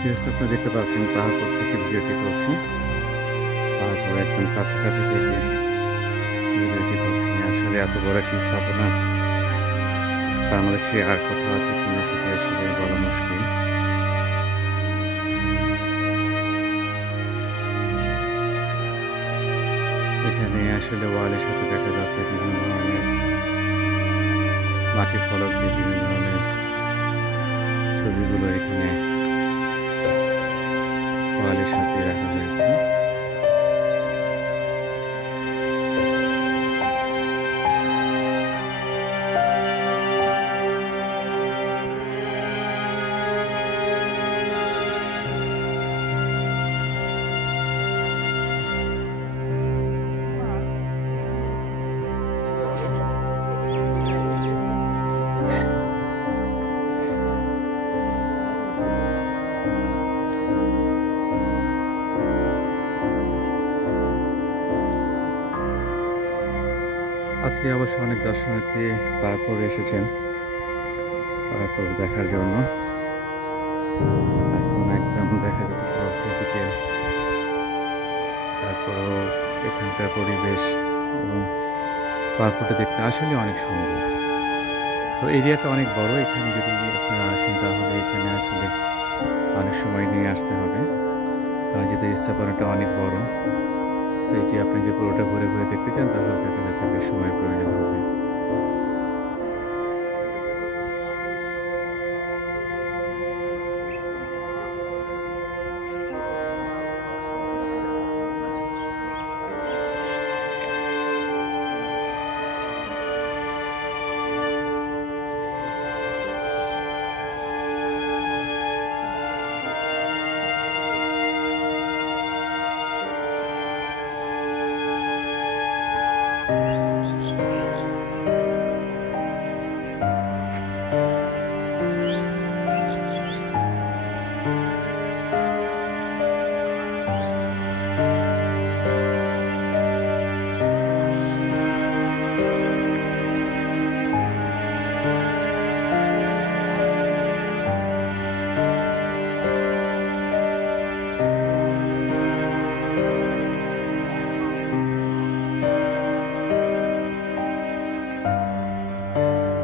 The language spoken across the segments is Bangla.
ভিউয়ার্স, আপনারা দেখতে পাচ্ছেন পাহাড়পুর থেকে ভিডিওটি করছি। পাহাড়পুর একদম কাছাকাছি থেকে ভিডিওটি করছি। আসলে এত বড় একটি স্থাপনা বাংলাদেশে আর কোথাও আছে কিনা সেটি আসলে বলা মুশকিল। এখানে আসলে ওয়ালের সাথে দেখা যাচ্ছে বিভিন্ন ধরনের মাটির ফলক দিয়ে বিভিন্ন ধরনের ছবিগুলো এখানে ওয়ালের সাথে রাখা হয়েছে। আজকে অবশ্য অনেক দর্শনার্থী পাহাড়পুর এসেছেন পাহাড়পুর দেখার জন্য। এখন একদম দেখা যাচ্ছে বিকেল, তারপরও এখানকার পরিবেশ এবং পাহাড়পুরটা দেখতে আসলে অনেক সুন্দর। তো এরিয়াটা অনেক বড়। এখানে যদি আপনারা আসেন তাহলে এখানে আসলে অনেক সময় নিয়ে আসতে হবে, কারণ যেহেতু স্থাপনাটা অনেক বড়। তো এটি আপনি যে পুরোটা ঘুরে ঘুরে দেখতে চান তাহলে দেখা যাচ্ছে বেশ সময় প্রয়োজন হবে।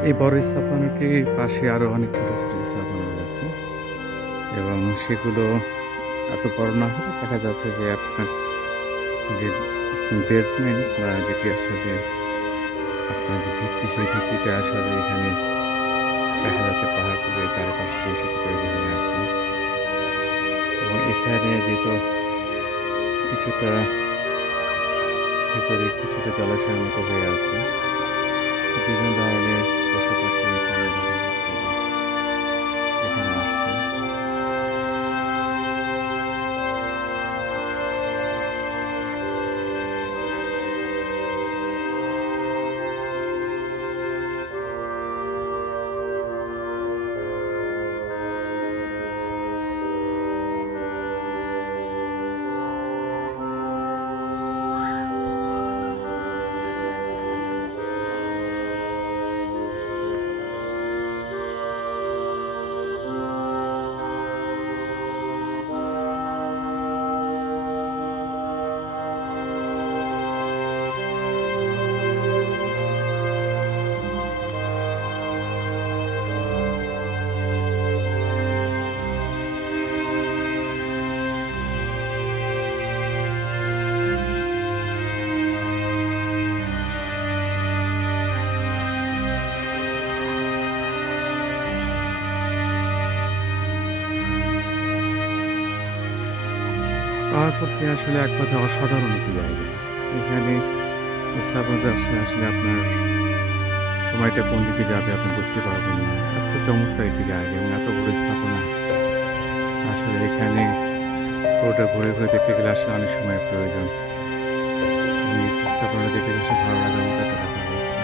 এই বড় স্থাপনাটির পাশে আরো অনেক ছোট ছোট স্থাপনা রয়েছে এবং সেগুলো এত বড় না হলে দেখা যাচ্ছে যে আপনার যে বেসমেন্ট বা যেটি আসলে আপনার যে ভিত্তি, সেই ভিত্তিতে আসলে এখানে দেখা যাচ্ছে পাহাড়পুরের চারপাশে সেটি তৈরি হয়ে আছে। এবং এখানে যেহেতু কিছুটা ভিতরে কিছুটা জলাশয়ের মতো হয়ে আছে, বিভিন্ন ধরনের পশু পাখি এখানে দেখা যাচ্ছে এখানে আসছে। পাহাড়পুরটি আসলে এক কথায় অসাধারণ একটি জায়গা। এখানে স্থাপনাতে আসলে আসলে আপনার সময়টা কোন দিকে যাবে আপনি বুঝতে পারবেন না। এত চমৎকার একটি জায়গা এবং এত বড় স্থাপনা। আসলে এখানে পুরোটা ঘুরে ঘুরে দেখতে গেলে আসলে অনেক সময় প্রয়োজন। এই স্থাপনা দেখে বেশি ভালো লাগার মতো একটা ব্যাপার রয়েছে।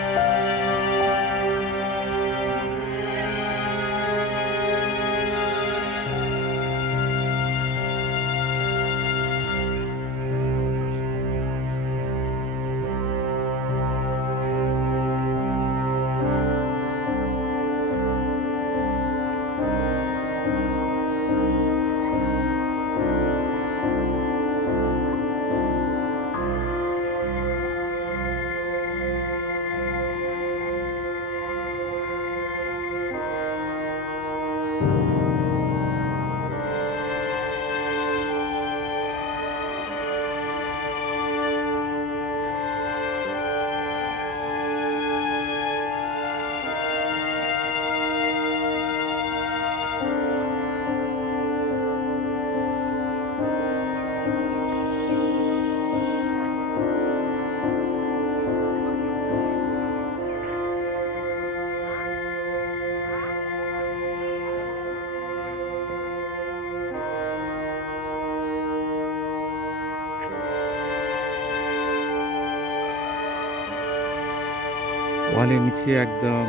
ওয়ালের নিচে একদম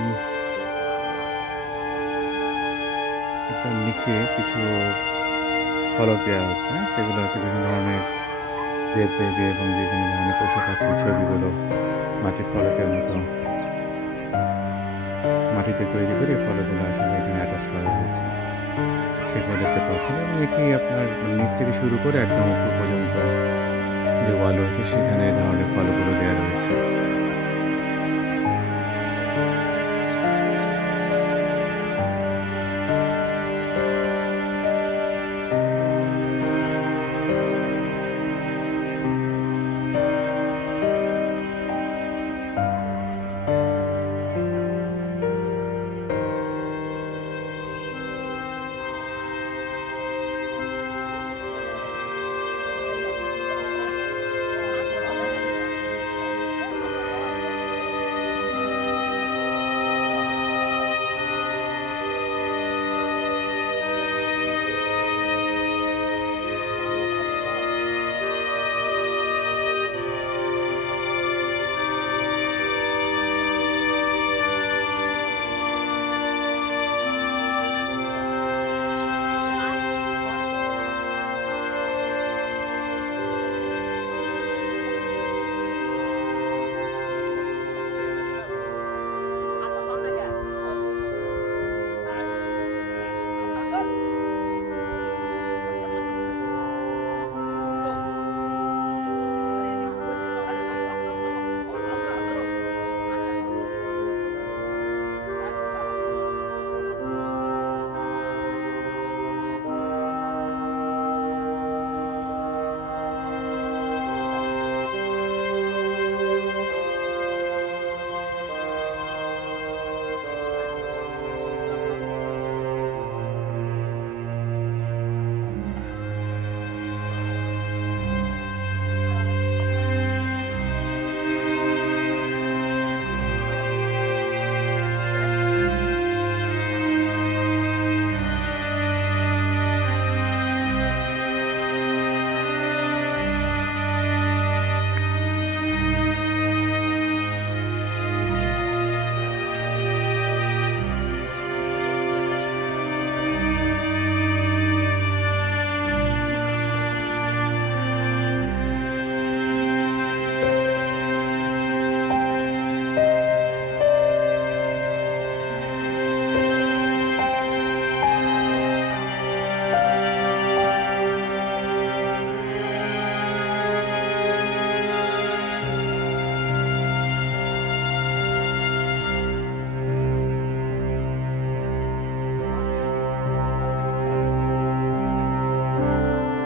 একদম নিচে কিছু ফলক দেওয়া আছে, সেগুলো হচ্ছে বিভিন্ন ধরনের দেবদেবী এবং বিভিন্ন ধরনের পশু পাখির ছবিগুলো মাটির ফলকের মতো মাটিতে তৈরি করে ফলকগুলো আসলে এখানে অ্যাটাচ করা হয়েছে, সেগুলো দেখতে পাচ্ছেন। এবং এটি আপনার নিচ থেকে শুরু করে একদম উপর পর্যন্ত যে ওয়াল রয়েছে সেখানে এই ধরনের ফলকগুলো দেওয়া রয়েছে।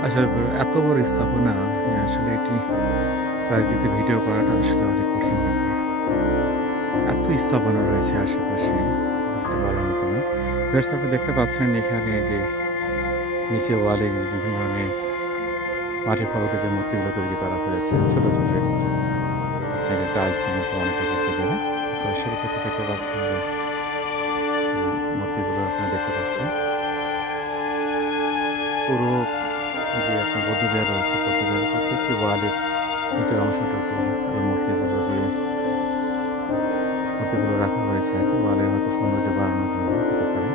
আসলে এত বড় স্থাপনা যে আসলে এটি চারিদিকে ভিডিও করাটা আসলে অনেক কঠিন ব্যাপার। এত স্থাপনা রয়েছে আশেপাশে, যেটা বলার মতো না। জাস্ট আপনি দেখতে পাচ্ছেন এখানে যে নিচে ওয়ালে বিভিন্ন ধরনের মাটির ফলকে যে মূর্তিগুলো তৈরি করা হয়েছে, ছোট ছোট টাইলসের মতো অনেকটা করতে গেলে, তো সেক্ষেত্রে দেখতে পাচ্ছেন যে মূর্তিগুলো আপনারা দেখতে পাচ্ছেন। পুরো যে আপনার বৌদ্ধবিহার রয়েছে, বৌদ্ধবিহারের প্রত্যেকটি ওয়ালের নিচের অংশটুকু এই মূর্তিগুলো রাখা হয়েছে আর কি, ওয়ালে হয়তো সৌন্দর্য বাড়ানোর জন্য হতে পারে,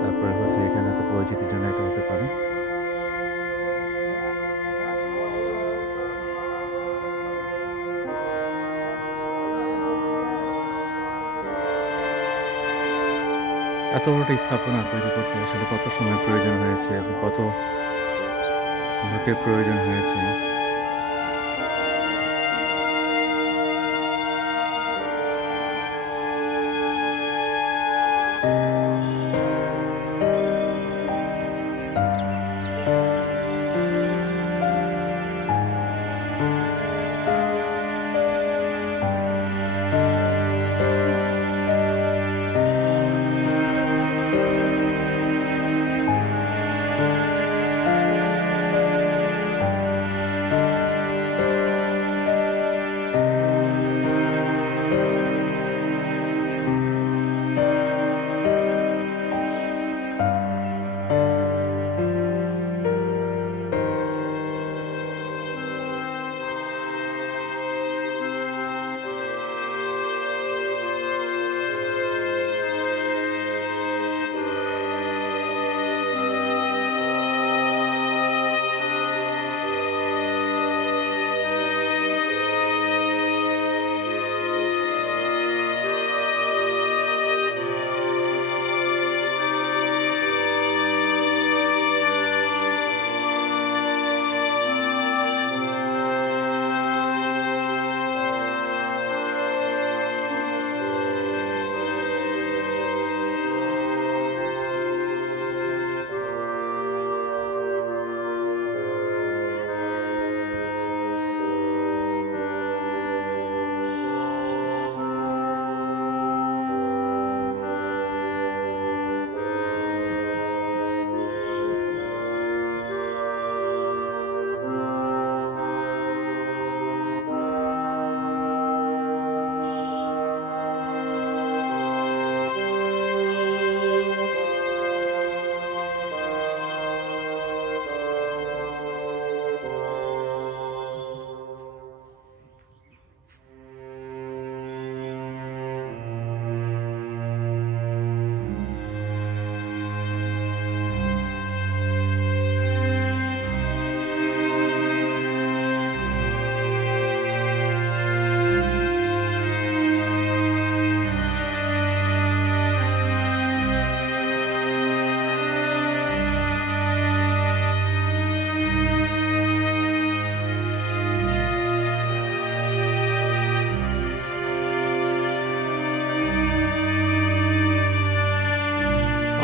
তারপরে হচ্ছে এখানে হয়তো পরিচিতির জন্য এটা হতে পারে। এত বড় একটা স্থাপনা তৈরি করতে আসলে কত সময় প্রয়োজন হয়েছে এবং কত লোকের প্রয়োজন হয়েছে।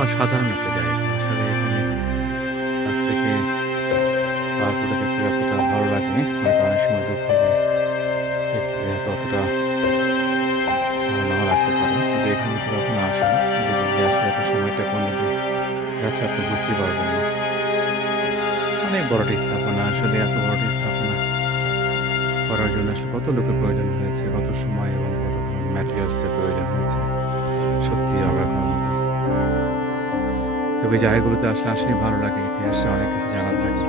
অসাধারণ একটা জায়গা। আসলে এখানে কাছ থেকে পাহাড়গুলো দেখতে যতটা ভালো লাগে, হয়তো অনেক সময় দূর থেকে দেখতে হয়তো অতটা ভালো নাও লাগতে পারে। কিন্তু এখানে তো যখন আসেন, দেখবেন যে আসলে এত সময়টা কোন দিকে যাচ্ছে আপনি বুঝতেই পারবেন না। অনেক বড় একটা স্থাপনা, আসলে এত বড় একটা স্থাপনা করার জন্য আসলে কত লোকের প্রয়োজন হয়েছে, কত সময় এবং কত ধরনের ম্যাটেরিয়ালসের প্রয়োজন হয়েছে। সত্যি অবাক হওয়ার মতো। তবে জায়গাগুলোতে আসলে আসলেই ভালো লাগে, ইতিহাসে অনেক কিছু জানার থাকে,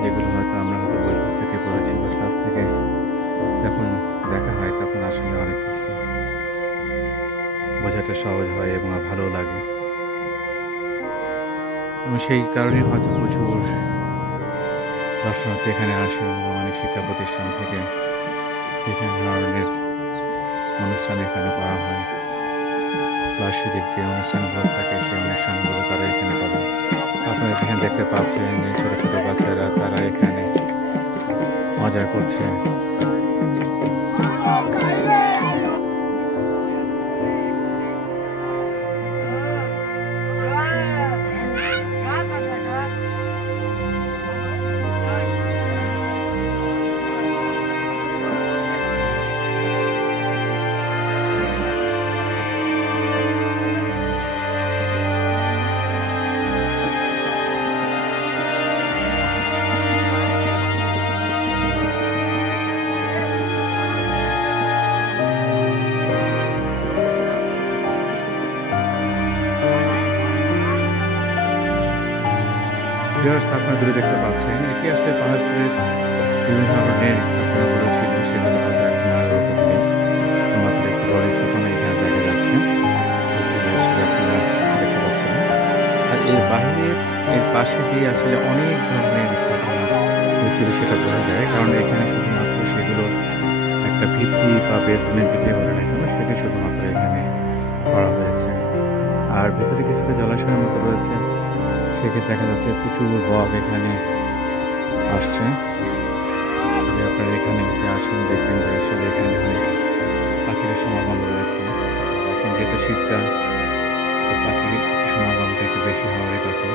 যেগুলো হয়তো বই পুস্তকে পড়েছি, বাট কাছ থেকে যখন দেখা হয় তখন আসলে অনেক কিছু বোঝাটা সহজ হয় এবং ভালোও লাগে। এবং সেই কারণেই হয়তো প্রচুর দর্শনার্থী এখানে আসেন এবং অনেক শিক্ষা প্রতিষ্ঠান থেকে বিভিন্ন ধরনের অনুষ্ঠান এখানে করা হয়। বার্ষিক যে অনুষ্ঠানগুলো থাকে সেই অনুষ্ঠানগুলো তারা এখানে করে। আপনারা এখানে দেখতে পাচ্ছেন যে ছোট ছোট বাচ্চারা তারা এখানে মজা করছে। ভিউয়ার্স, আপনারা দূরে দেখতে পাচ্ছেন এটি আসলে পাহাড়পুরের বিভিন্ন ধরনের স্থাপনাগুলো ছিল, সেগুলো হয়তো এখন আর ওরকম নেই। শুধুমাত্র একটি বড় স্থাপনা এখানে দেখা যাচ্ছে, যেটি আসলে আপনারা দেখতে পাচ্ছেন। আর এর বাইরে এর পাশে দিয়ে আসলে অনেক ধরনের স্থাপনা হয়েছিল সেটা বোঝা যায়, কারণ এখানে শুধুমাত্র সেগুলো একটা ভিত্তি বা বেসমেন্ট যেটি বলে না কেন সেটি শুধুমাত্র এখানে করা হয়েছে। আর ভেতরে কিছুটা জলাশয়ের মতো রয়েছে, সেক্ষেত্রে দেখা যাচ্ছে প্রচুর বক এখানে আসছে। যদি আপনারা এখানে যদি আসেন দেখবেন যে আসলে এখানে অনেক পাখির সমাগম রয়েছে। এখন যেহেতু শীতকাল, তো পাখির সমাগমটা একটু বেশি হওয়ারই কথা।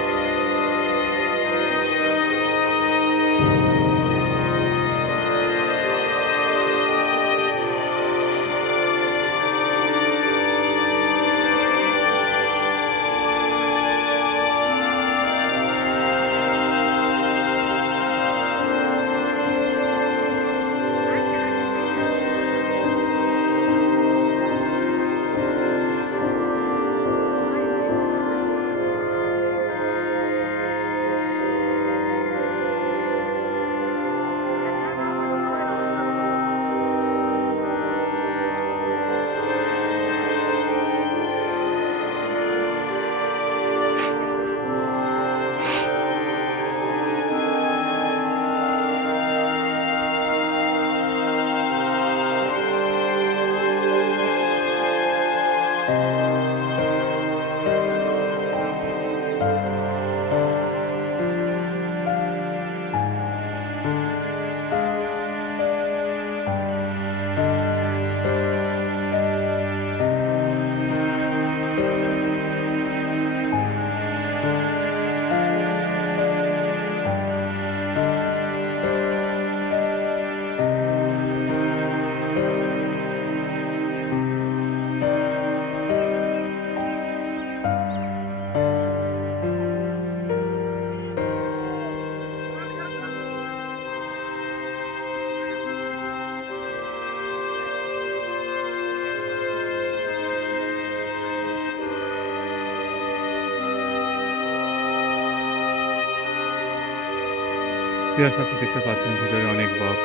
ভিউয়ার্স, আপনি দেখতে পাচ্ছেন ভিতরে অনেক বক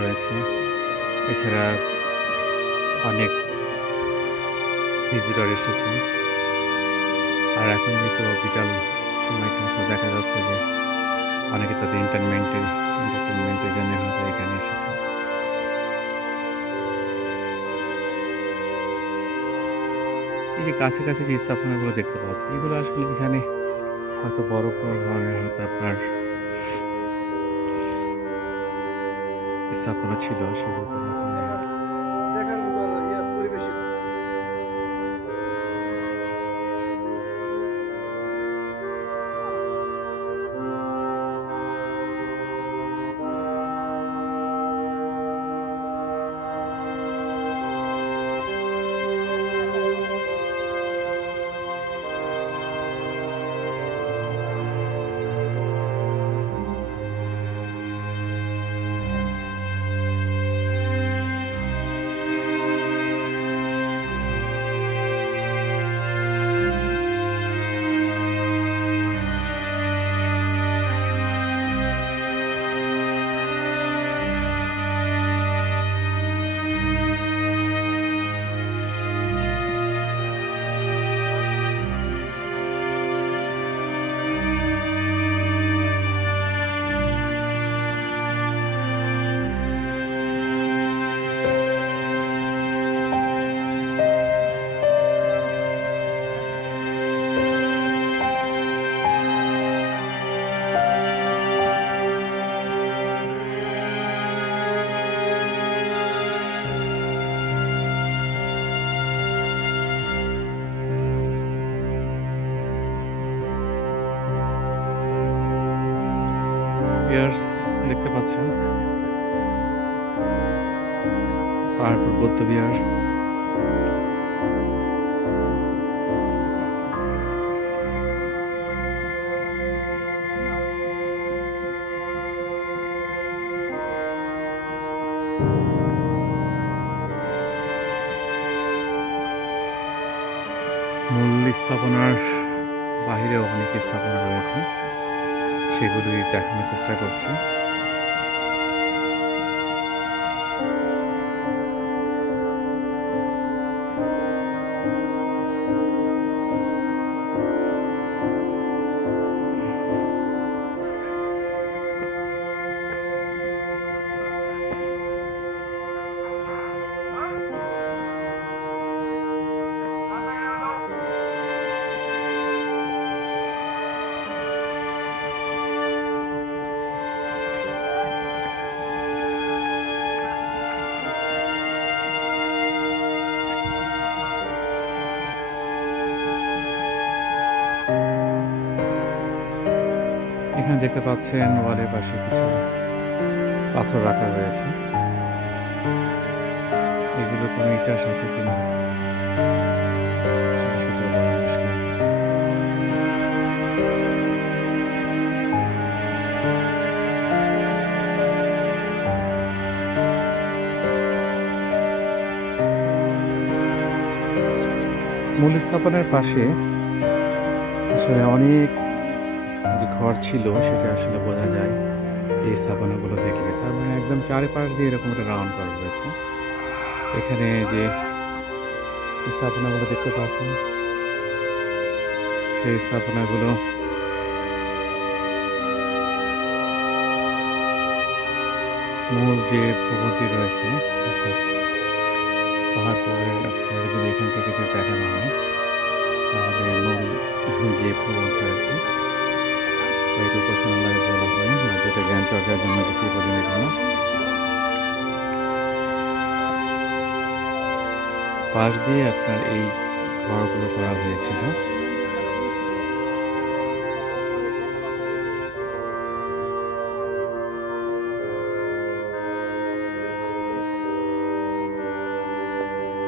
রয়েছে। এছাড়া অনেক ভিজিটর এসেছে। আর এখন যেহেতু বিকাল সময়টা, তো দেখা যাচ্ছে যে অনেকে তাদের এন্টারটেনমেন্টের জন্য হয়তো এখানে এসেছে। এই যে কাছে কাছে যে স্থাপনাগুলো দেখতে পাচ্ছি, এগুলো আসলে এখানে হয়তো বড় কোনো ধরনের হয়তো আপনার স্থাপনা ছিল, সেগুলো তো এখন নেই। দেখতে পাচ্ছেন পাহাড়পুর বৌদ্ধবিহার। মূল স্থাপনার বাহিরেও অনেক স্থাপনা রয়েছে, সেগুলি দেখানোর চেষ্টা করছি। এখানে দেখতে পাচ্ছেন ওয়ালের পাশে কিছু পাথর রাখা রয়েছে, এগুলো কোনো ইতিহাস আছে কিনা সেটা বলা মুশকিল। মূল স্থাপনার পাশে আসলে অনেক যে ঘর ছিল সেটা আসলে বোঝা যায় এই স্থাপনাগুলো দেখলে। তার মানে একদম চারিপাশ দিয়ে এরকম একটা রাউন্ড করা রয়েছে। এখানে যে স্থাপনাগুলো দেখতে পাচ্ছেন সেই স্থাপনাগুলো মূল যে ভবনটি রয়েছে অর্থাৎ পাহাড়পুরের আপনার যদি এখান থেকে যদি দেখানো হয় তাহলে মূল যে ভবনটা আর কি ওইটা উপাসনালয় বলা হয়, না যেটা জ্ঞান চর্চার জন্য যেটি বলি না কেন, পাশ দিয়ে আপনার এই ঘরগুলো করা হয়েছিল।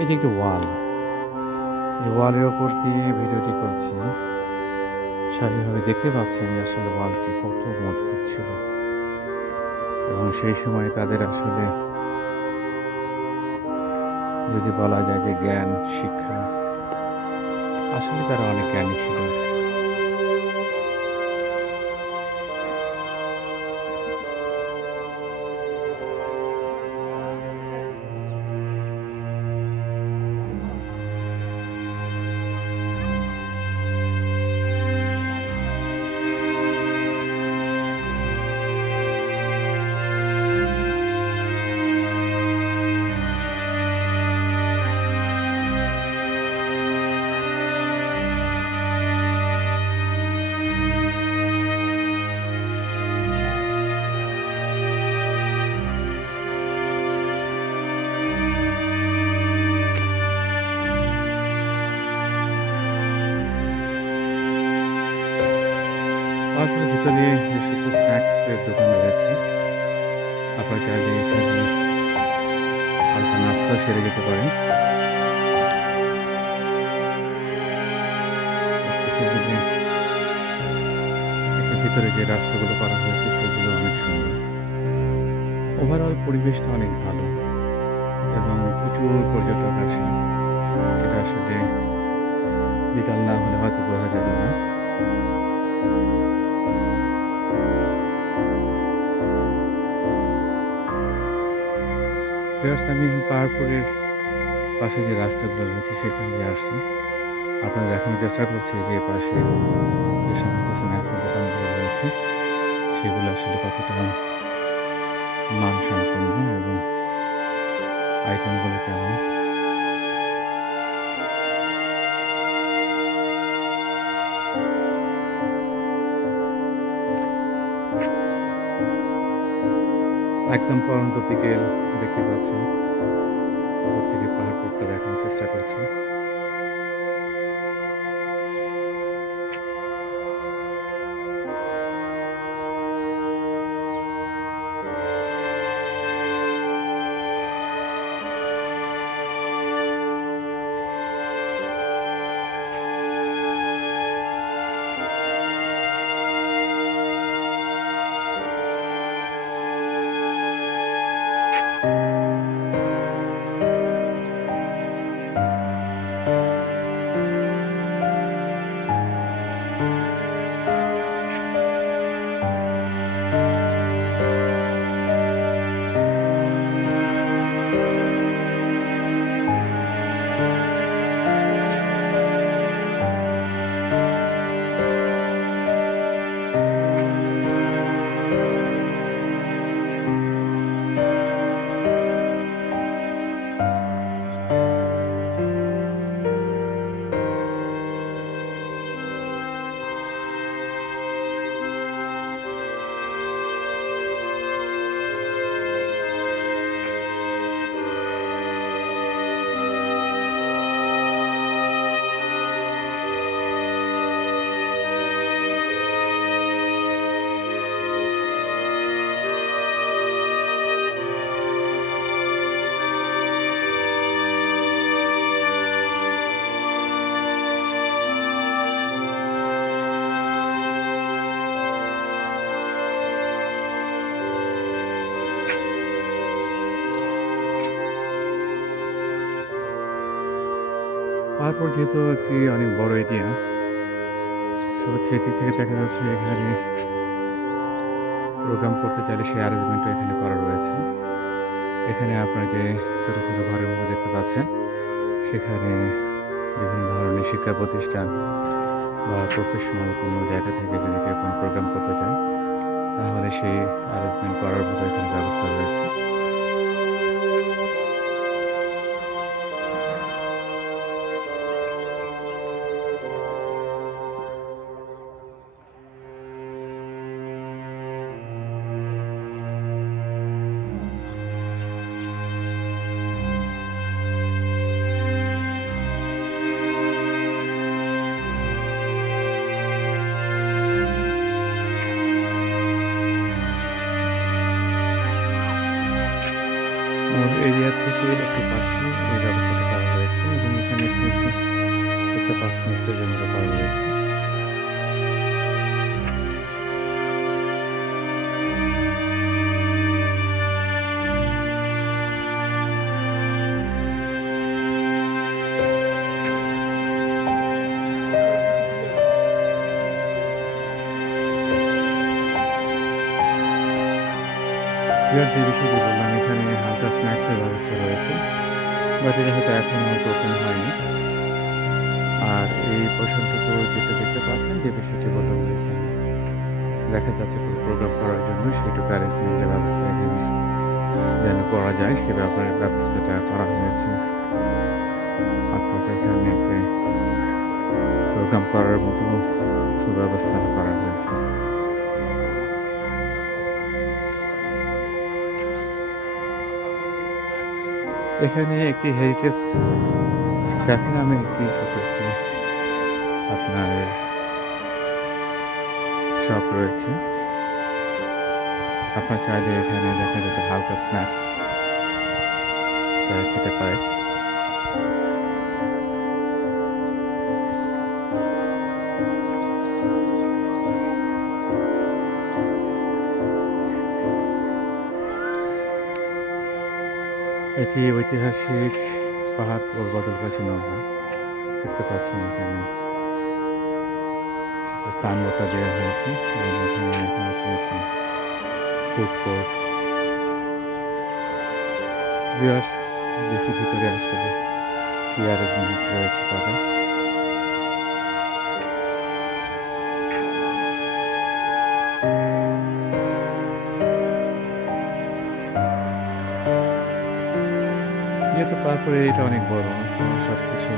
এটি একটি ওয়াল, এই ওয়ালের ওপর দিয়ে ভিডিওটি করছি। স্বাভাবিকভাবে দেখতে পাচ্ছেন যে আসলে ওয়ালটি কত মজবুত ছিল এবং সেই সময় তাদের আসলে যদি বলা যায় যে জ্ঞান শিক্ষা, আসলে তারা অনেক জ্ঞানী ছিল। পার্কের ভিতরে বিশেষত স্ন্যাক্সের দোকান রয়েছে, আপনার চাইলে এখানে হালকা নাস্তা সেরে যেতে পারেন। এখানে ভিতরে যে রাস্তাগুলো করা হয়েছে সেগুলো অনেক সুন্দর। ওভারঅল পরিবেশটা অনেক ভালো এবং প্রচুর পর্যটক আসে, যেটা আসলে বিকাল না হলে হয়তো বোঝা যেত না। আমি পাহাড়পুরের পাশে যে রাস্তাগুলো রয়েছে সেখান দিয়ে আসছি, আপনাদের দেখানোর চেষ্টা করছি যে পাশে যে সমস্ত স্ন্যাক্সের দোকানগুলো রয়েছে সেগুলো আসলে কতটা মানসম্পন্ন এবং আইটেমগুলো কেমন। একদম পরন্ত বিকেল দেখতে পাচ্ছেন, দূর থেকে পাহাড়পুরটা দেখানোর চেষ্টা করছি। তারপর যেহেতু একটি অনেক বড় এরিয়া, সো হচ্ছে এদিক থেকে দেখা যাচ্ছে এখানে প্রোগ্রাম করতে চাইলে সেই অ্যারেঞ্জমেন্টও এখানে করা রয়েছে। এখানে আপনারা যে ছোটো ছোটো ঘরের মধ্যে দেখতে পাচ্ছেন, সেখানে বিভিন্ন ধরনের শিক্ষা প্রতিষ্ঠান বা প্রফেশনাল কোনো জায়গা থেকে যদি কেউ কোনো প্রোগ্রাম করতে চায়, তাহলে সেই অ্যারেঞ্জমেন্ট করার মতো এখানে ব্যবস্থা রয়েছে। এরিয়া থেকে একটু পাশে এই ব্যবস্থাটা করা হয়েছে এবং এখানে আপনি দেখতে পাচ্ছেন স্টেজের মতো করা হয়েছে। যে বিষয়টি বললাম, এখানে হালকা স্ন্যাক্সের ব্যবস্থা রয়েছে, বাট এটা হয়তো এখনও হয়তো ওপেন হয়নি। আর এই পোর্শনটুকু যেটা দেখতে পাচ্ছেন, যে বিষয়টি বললাম যে এখানে দেখা যাচ্ছে কোনো প্রোগ্রাম করার জন্য সেইটুকু অ্যারেঞ্জমেন্টের ব্যবস্থা এখানে যেন করা যায়, সে ব্যাপারের ব্যবস্থাটা করা হয়েছে। অর্থাৎ এখানে একটা প্রোগ্রাম করার মতো সুব্যবস্থা করা হয়েছে। এখানে একটি হেরিটেজ ক্যাফে নামে একটি ছোট একটি আপনার শপ রয়েছে। আপনার চাইলে এখানে দেখা যাচ্ছে হালকা স্ন্যাক্স খেতে পারে। এটি ঐতিহাসিক পাহাড় ও বদলগাছি নৌকা দেখতে পাচ্ছেন। এখানে সাইনবোর্ডটা দেওয়া হয়েছে এবং এখানে লেখা আছে ফুড কোর্ট। ভিউয়ার্স, দেখি ভিতরে আসলে কি অ্যারেঞ্জমেন্ট রয়েছে তাদের। যেহেতু তারপরে এটা অনেক বড়, সব কিছু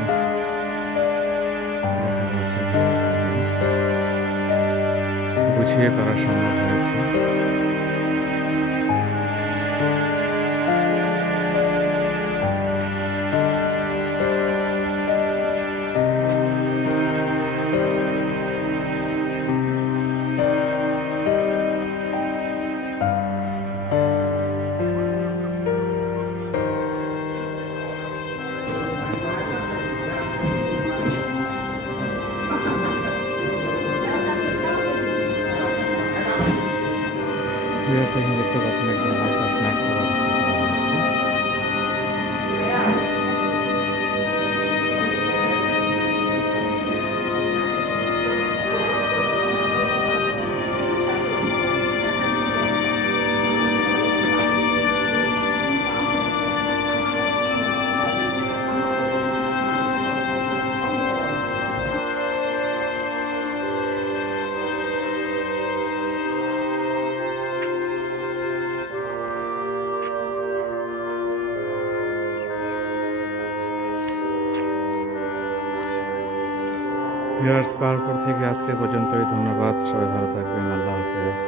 গুছিয়ে করা সম্ভব হয়েছে। এখানে দেখতে পাচ্ছেন একদম হালকা স্ন্যাক্সের ব্যবস্থা করা হয়েছে। ভিউয়ার্স, পাহাড়পুর থেকে আজকে পর্যন্তই। ধন্যবাদ, সবাই ভালো থাকবেন। আল্লাহ হাফেজ।